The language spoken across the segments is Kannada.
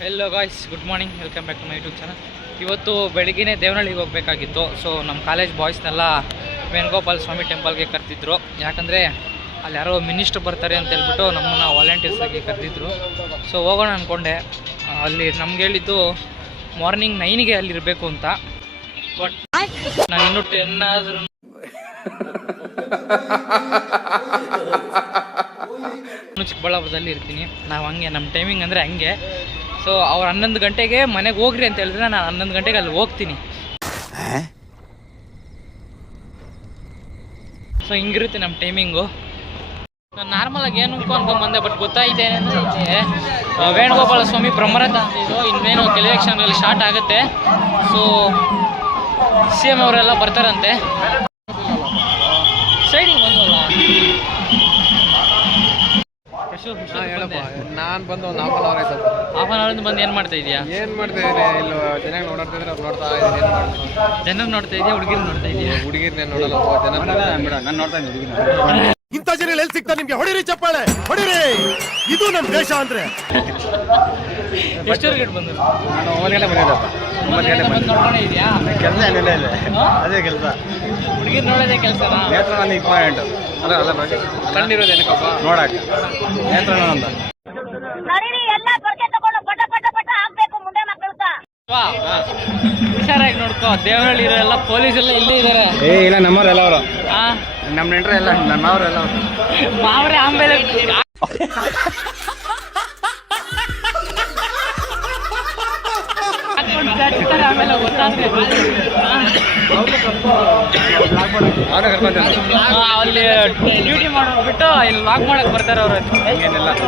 Hello guys, good morning, welcome back to my YouTube channel. ಇವತ್ತು ಬೆಳಗ್ಗೆನೇ ದೇವನಹಳ್ಳಿಗೆ ಹೋಗಬೇಕಾಗಿತ್ತು. ಸೊ ನಮ್ಮ ಕಾಲೇಜ್ ಬಾಯ್ಸ್ನೆಲ್ಲ ವೇಣುಗೋಪಾಲ ಸ್ವಾಮಿ ಟೆಂಪಲ್ಗೆ ಕರೆದಿದ್ರು. ಯಾಕಂದರೆ ಅಲ್ಲಿ ಯಾರೋ ಮಿನಿಸ್ಟ್ರು ಬರ್ತಾರೆ ಅಂತ ಹೇಳ್ಬಿಟ್ಟು ನಮ್ಮನ್ನು ವಾಲಂಟಿಯರ್ಸಾಗಿ ಕರೆದಿದ್ರು. ಸೊ ಹೋಗೋಣ ಅಂದ್ಕೊಂಡೆ. ಅಲ್ಲಿ ನಮ್ಗೆ ಹೇಳಿದ್ದು ಮಾರ್ನಿಂಗ್ 9ಗೆ ಅಲ್ಲಿರಬೇಕು ಅಂತ. ಬಟ್ ನಾನು ಇನ್ನೂ 10 ಆದ್ರೂ ಚಿಕ್ಕಬಳ್ಳಾಪುರದಲ್ಲಿ ಇರ್ತೀನಿ. ನಾವು ಹಂಗೆ, ನಮ್ಮ ಟೈಮಿಂಗ್ ಅಂದರೆ ಹಂಗೆ. ಸೊ ಅವ್ರು 11 ಗಂಟೆಗೆ ಮನೆಗೆ ಹೋಗ್ರಿ ಅಂತ ಹೇಳಿದ್ರೆ ನಾನು 11 ಗಂಟೆಗೆ ಅಲ್ಲಿ ಹೋಗ್ತೀನಿ. ಸೊ ಹಿಂಗಿರುತ್ತೆ ನಮ್ಮ ಟೈಮಿಂಗು. ನಾನು ನಾರ್ಮಲಾಗಿ ಏನು ಅನ್ಕೊಂಡ್ಬಂದೆ, ಬಟ್ ಗೊತ್ತಾಯಿತು ಏನಂದರೆ ವೇಣುಗೋಪಾಲ ಸ್ವಾಮಿ ಬ್ರಹ್ಮರಥ ಅಂತ ಇದು ಇನ್ನೇನು ಕೆಲವೇ ಕ್ಷಣಗಳಲ್ಲಿ ಸ್ಟಾರ್ಟ್ ಆಗುತ್ತೆ. ಸೊ CM ಅವರೆಲ್ಲ ಬರ್ತಾರಂತೆ. ಸೈಡಿಗೆ ಬಂದವಲ್ಲ ನಾನು ಬಂದು ಒಂದು ಹಾಫ್ ಅನ್ ಅವರ್ ಆಯ್ತು. ಹಾಫ್ ಅನ್ ಅವರಿಂದ ಬಂದು ಏನು ಮಾಡ್ತಾ ಇದೆಯಾ? ಏನು ಮಾಡ್ತಾ ಇದ್ದೀನಿ, ಇಲ್ಲಿ ಚೆನ್ನಾಗಿ ನೋಡ್ತಿದ್ರೆ ನೋಡ್ತಾ ಇದ್ದೀನಿ. ಜನರು ನೋಡ್ತಾ ಇದೆಯಾ, ಹುಡುಗಿರು ನೋಡ್ತಾ ಇದೆಯಾ? ಹುಡುಗಿರ್ನೇ ನೋಡಲ್ಲ, ನಾನು ನೋಡ್ತಾ ಇದ್ದೀನಿ. ಇಂಥ ಜನ ಎಲ್ಲಿ ಸಿಗ್ತಾ ನಿಮ್ಗೆ? ಹೊಡಿರಿ ಚಪ್ಪಾಳೆ, ಹೊಡಿರಿ. ಇದು ನಮ್ಮ ದೇಶ ಅಂದ್ರೆ. ಎಷ್ಟೊರ್ಗಡೆ ಬಂದು? ನಾನು 9 ಗಂಟೆ ಬಂದಿದ್ದಪ್ಪ. 9 ಗಂಟೆ ಬಂದು ನೋಡ್ಕೊಂಡೇ ಇದೆಯಾ? ಕೆಲಸ ಏನಿಲ್ಲ ಇದೆ, ಅದೇ ಕೆಲಸ. ಹುಡುಗಿರು ನೋಡೋದೇ ಕೆಲಸನಾ? ನೇತ್ರ ಒಂದು ಇಂಪಾರ್ಟೆಂಟ್ ಅಲ್ಲ. ಅಲ್ಲ ಕಣ್ಣಿರೋದು ಏನಕ್ಕಪ್ಪ ನೋಡಕ್ಕೆ. ನೇತ್ರ ಅಂತ ಹುಷಾರಾಗಿ ನೋಡ್ಕೋ. ದೇವರಲ್ಲಿ ಇರೋ ಎಲ್ಲ ಪೊಲೀಸ್ ಎಲ್ಲ ಇಲ್ಲೇ ಇದಾರೆ. ಇಲ್ಲ ನಮ್ಮವರೆಲ್ಲ ಅವರು, ನಮ್ಮ ನೆಂಟ್ರೆ ಎಲ್ಲ ನಮ್ಮವರೆಲ್ಲ ಮಾವ್ರೆ. ಆಮೇಲೆ ಆಮೇಲೆ ಗೊತ್ತಾಗ್ತದೆ. ಅಲ್ಲಿ ಡ್ಯೂಟಿ ಮಾಡೋಗ್ಬಿಟ್ಟು ಇಲ್ಲಿ ಲಾಕ್ ಮಾಡಕ್ ಬರ್ತಾರೆ ಅವರು.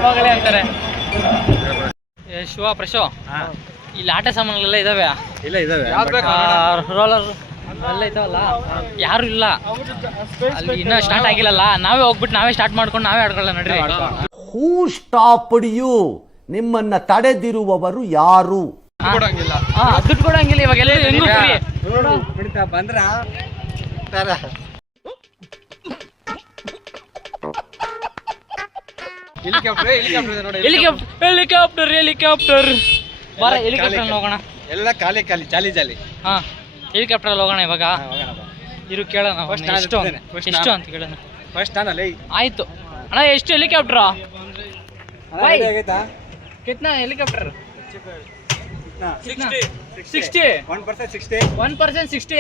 ಹೋಗಲೇ ಅಂತಾರೆ. ಶಿವ ಪ್ರಶೋ, ಇಲ್ಲಿ ಆಟ ಸಾಮಾನುಗಳೆಲ್ಲ ಇದಾವೆ? ಇಲ್ಲ ಇದಾವೆ. ರೋಲರ್ ಎಲ್ಲ ಇದಾವಲ್ಲ, ಯಾರು ಇಲ್ಲ ಅಲ್ಲಿ. ಇನ್ನೂ ಸ್ಟಾರ್ಟ್ ಆಗಿಲ್ಲಲ್ಲ. ನಾವೇ ಹೋಗ್ಬಿಟ್ಟು ನಾವೇ ಸ್ಟಾರ್ಟ್ ಮಾಡ್ಕೊಂಡು ನಾವೇ ಆಡ್ಕೊಳ್ಳ ನಡ್ರಿ. ಹೂ ಸ್ಟಾಪ್ಡ್ ಯು? ನಿಮ್ಮನ್ನ ತಡೆದಿರುವವರು ಯಾರು? ದುಡ್ಡು ಕೊಡಂಗಿಲ್ಲ ಇವಾಗ. ಎಲ್ಲ ಹೆಂಗೂ ಫ್ರೀ ಬಂದ್ರ ಹೆಲಿಕಾಪ್ಟರ್ ಬರ. ಹೆಲಿಕಾಪ್ಟರ್ ಹೋಗೋಣ. ಎಲ್ಲ ಖಾಲಿ ಖಾಲಿ ಜಾಲಿ ಜಾಲಿ. ಹಾ, ಹೆಲಿಕಾಪ್ಟರ್ ಹೋಗೋಣ ಇವಾಗ. ಇರು ಕೇಳೋಣ ಎಷ್ಟು ಅಂತ ಕೇಳೋಣ. ಫಸ್ಟ್ ನಾನಲ್ಲ. ಆಯ್ತು ಅಣ್ಣ, ಎಷ್ಟು ಹೆಲಿಕಾಪ್ಟರ್? ಕಿತ್ನಾ ಹೆಲಿಕಾಪ್ಟರ್? 60. 1% 60.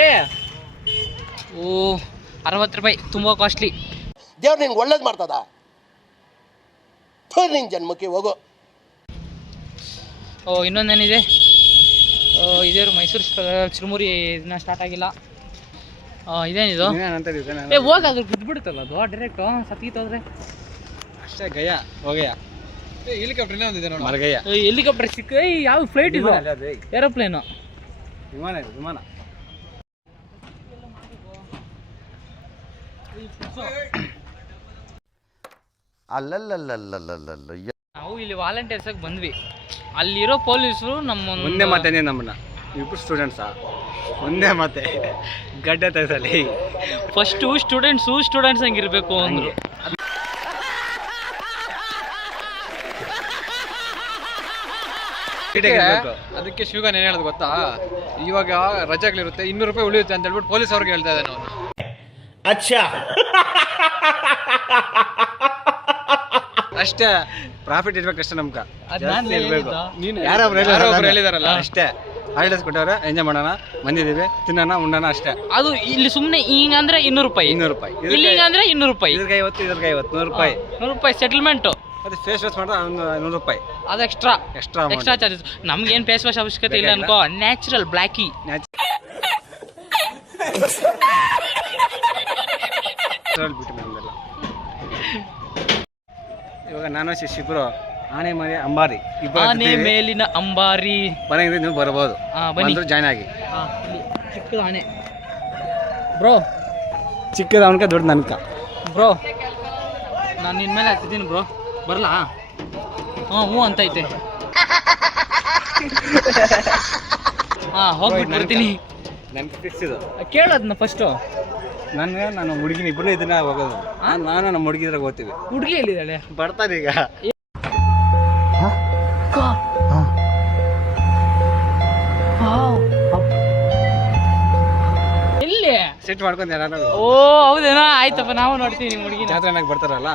ಓ, 60 ರೂಪಾಯಿ. ತುಂಬ ಕಾಸ್ಟ್ಲಿ. ದೇವ್ರು ನಿನ್ಗೆ ಒಳ್ಳೇದು ಮಾಡ್ತದ. ನಿನ್ ಜನ್ಮಕ್ಕೆ ಹೋಗೋ. ಓ, ಇನ್ನೊಂದೇನಿದೆ, ಇದೇರು ಮೈಸೂರು ಚಿರುಮುರಿ ಇದನ್ನ ಸ್ಟಾರ್ಟ್ ಆಗಿಲ್ಲ. ಇದೇನಿದು? ಹೋಗಾದ್ರೆ ಬಿದ್ದುಬಿಡುತ್ತಲ್ಲ ಅದು ಡೈರೆಕ್ಟು. ಸತ್ಗೀತೋದ್ರೆ ಅಷ್ಟೇ. ಗಯ ಹೋಗಯ್ಯ. ಹೆಲಿಕಾಪ್ಟರ್ ಒಂದಿದೆ ನೋಡಿ, ಮರಗಯ್ಯ. ಹೆಲಿಕಾಪ್ಟರ್ ಸಿಕ್ಕ. ಯಾವ ಫ್ಲೈಟ್ ಇದು? ಏರೋಪ್ಲೇನು? ವಿಮಾನ ಇದು, ವಿಮಾನ. ಅಲ್ಲಲ್ಲಲ್ಲಲ್ಲಲ್ಲ. ನಾವು ಇಲ್ಲಿ ವಾಲಂಟಿಯರ್ಸ್ ಆಗಿ ಬಂದ್ವಿ. ಅಲ್ಲಿರೋ ಪೊಲೀಸರು ಒಂದೇ ಮಾತೇನೆ ನಮ್ಮನ್ನ, ಇಬ್ರು ಸ್ಟೂಡೆಂಟ್ಸಾ ಒಂದೇ ಮಾತೆ ಗಡ್ಡೆ ತೆಗೆಸಲಿ. ಫಸ್ಟು ಸ್ಟೂಡೆಂಟ್ಸ್ ಹಂಗಿರ್ಬೇಕು ಅಂದ್ರು. ಅದಕ್ಕೆ ಶಿವಗಾನ್ ಏನ್ ಹೇಳೋದು ಗೊತ್ತಾ, ಇವಾಗ ರಜೆಗಳಿರುತ್ತೆ, 200 ರೂಪಾಯಿ ಉಳಿಯುತ್ತೆ ಅಂತ ಹೇಳ್ಬಿಟ್ಟು ಪೊಲೀಸ್ ಅವ್ರಿಗೆ ಹೇಳ್ತಾ ಇದ್ದಾನೆ ಅವನು. ಅಚ್ಚಾ, ಅಷ್ಟೇ. ಪ್ರಾಫಿಟ್ ಇರ್ಬೇಕಷ್ಟೇ ನಮ್ಗೆ. ನೀನು ಯಾರೊಬ್ರು ಹೇಳಿದಾರಲ್ಲ ಅಷ್ಟೇ. ಹಾಲಿಡೇಸ್ ಕೊಟ್ಟವ್ರೆ, ಎಂಜಾಯ್ ಮಾಡೋಣ, ಬಂದಿದ್ದೀವಿ, ತಿನ್ನೋಣ, ಉಣ್ಣೋಣ ಅಷ್ಟೇ. ಅದು ಇಲ್ಲಿ ಸುಮ್ಮನೆ ಹಿಂಗಂದ್ರೆ 200 ರೂಪಾಯಿ. 200 ರೂಪಾಯಿ. ಇಲ್ಲಿ ಹಿಂಗಂದ್ರೆ 200 ರೂಪಾಯಿ. ಇದ್ರಿಗೆ 50, ಇದ್ರಿಗೆ 50, 100 ರೂಪಾಯಿ. 100 ರೂಪಾಯಿ ಸೆಟಲ್ಮೆಂಟು. ಅದು ಫೇಸ್ ವಾಶ್ ಮಾಡಿದ್ರೆ 100 ರೂಪಾಯಿ. ಅದು ಎಕ್ಸ್ಟ್ರಾ ಚಾರ್ಜಸ್. ನಮ್ಗೇನು ಫೇಸ್ ವಾಶ್ ಅವಶ್ಯಕತೆ ಇಲ್ಲ ಅನ್ಕೋ. ನ್ಯಾಚುರಲ್ ಬ್ಲ್ಯಾಕಿ. ಇವಾಗ ನಾನು ಶಿಬ್ರು ಆನೆ ಮೇಲೆ ಅಂಬಾರಿ, ಆನೆ ಮೇಲಿನ ಅಂಬಾರಿ ಬರಂಗಿದ್ರೆ ನೀವು ಬರ್ಬೋದು. ಬನ್ನಿ, ಜಾಯ್ನ್ ಆಗಿ. ಚಿಕ್ಕದ ಆನೆ ಬ್ರೋ. ಚಿಕ್ಕದ ಅವನ್ಕ ದೊಡ್ಡ ನನ್ಕ ಬ್ರೋ. ನಾನು ನಿನ್ನ ಮೇಲೆ ಹಾಕ್ತಿದ್ದೀನಿ ಬ್ರೋ. ಬರಲಾ? ಹ್ಞೂ ಅಂತೈತೆ. ಹೋಗ್ಬಿಟ್ಟು ಬರ್ತೀನಿ. ನನ್ಗೆ ಫಿಕ್ಸ್ ಇದು. ಕೇಳೋದನ್ನ ಫಸ್ಟು. ನಾನು ಹುಡುಗಿನ ಇಬ್ಬರು ಇದನ್ನ ಹೋಗೋದು. ನಾನು ನಮ್ಮ ಹುಡುಗಿದ್ರಾಗ ಹೋಗ್ತೀವಿ. ಹುಡುಗಿ ಎಲ್ಲಿದ್ದಾಳೆ? ಬರ್ತಾರೆ ಈಗ. ಸೆಟ್ ಮಾಡ್ಕೊಂಡು ಯಾರು ಓ ಹೌದೇನಾ, ಆಯ್ತಪ್ಪ ನಾವು ನೋಡ್ತೀವಿ ನಿಮ್ಮ ಹುಡುಗಿನ. ಜಾತ್ರೆ ಬರ್ತಾರಲ್ಲ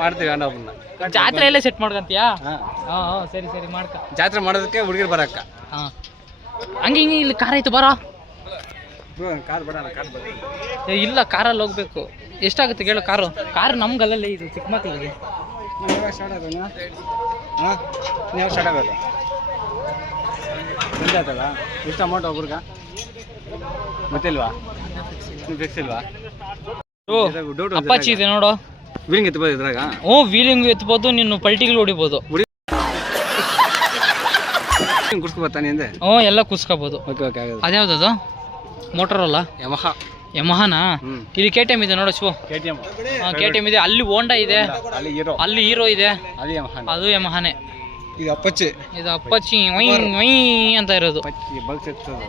ಮಾಡ್ತೀವಿ ಅಣ್ಣ ಒಬ್ಬನ್ನ. ಜಾತ್ರೆ ಎಲ್ಲ ಸೆಟ್ ಮಾಡ್ಕೊಂತೀಯಾ? ಹಾಂ ಹಾಂ ಸರಿ ಸರಿ ಮಾಡ್ಕ. ಜಾತ್ರೆ ಮಾಡೋದಕ್ಕೆ ಹುಡುಗಿರು ಬರಕ್ಕ. ಹಾಂ ಹಂಗೆ ಹಿಂಗೆ ಇಲ್ಲಿ ಕಾರ್ ಆಯ್ತು ಬರೋ. ಕಾರ್ ಬೇಡ ಕಾರ್ ಬೇಡ. ಇಲ್ಲ ಕಾರಲ್ಲಿ ಹೋಗ್ಬೇಕು. ಎಷ್ಟಾಗುತ್ತೆ ಕೇಳು ಕಾರು? ಕಾರು ನಮ್ಗಲ್ಲೇ ಇದು ಚಿಕ್ಕ ಮಕ್ಕಳಿಗೆ. ಸ್ಟಾರ್ಟ್ ಆಗೋಣ. ಹಾಂ ನೀವು ಸ್ಟಾರ್ಟ್ ಆಗೋದು ಸಂಜೆ ಆಯ್ತಲ್ಲ. ಎಷ್ಟು ಅಮೌಂಟ್ ಒಬ್ರಿಗೆ ಗೊತ್ತಿಲ್ವಾ? ನೀವು ಫಿಕ್ಸ್ ಇಲ್ವಾ? ಓ ಅಪ್ಪಾಚಿ ಇದೆ ನೋಡು. ವೀಲಿಂಗ್ ಎತ್ಬೋದು ಇದ್ರಾಗ? ಹ್ಞೂ ವೀಲಿಂಗ್ ಎತ್ಬೋದು, ನೀನು ಪಲ್ಟಿಗಳು ಹೊಡಿಬೋದು. ಕುಡ್ಸ್ಕೊಬತ್ತಾನೆ ಹಿಂದೆ. ಹ್ಞೂ ಎಲ್ಲ ಕುಸ್ಕೋಬೋದು. ಓಕೆ ಓಕೆ ಆಗೋದು. ಅದ್ಯಾವ್ದದು? ಮೋಟರಲ್ಲ ಯಮಹ. ಯಮಹನಾ? ಇಲ್ಲಿ KTM ಇದೆ ನೋಡು ಶಿವು. KTM. ಹಾಂ KTM ಇದೆ, ಅಲ್ಲಿ ಹೋಂಡಾ ಇದೆ, ಅಲ್ಲಿ ಹೀರೋ, ಅಲ್ಲಿ ಹೀರೋ ಇದೆ, ಅಲ್ಲಿ ಯಮಹ. ಅದು ಯಮಹನೇ. ಇದು ಅಪ್ಪಚ್ಚಿ. ಇದು ಅಪ್ಪಾಚಿ ವೈ ವೈ ಅಂತ ಇರೋದು. ಅಪ್ಪಚ್ಚಿ ಬಗ್ಸ್ ಎತ್ತೋದು.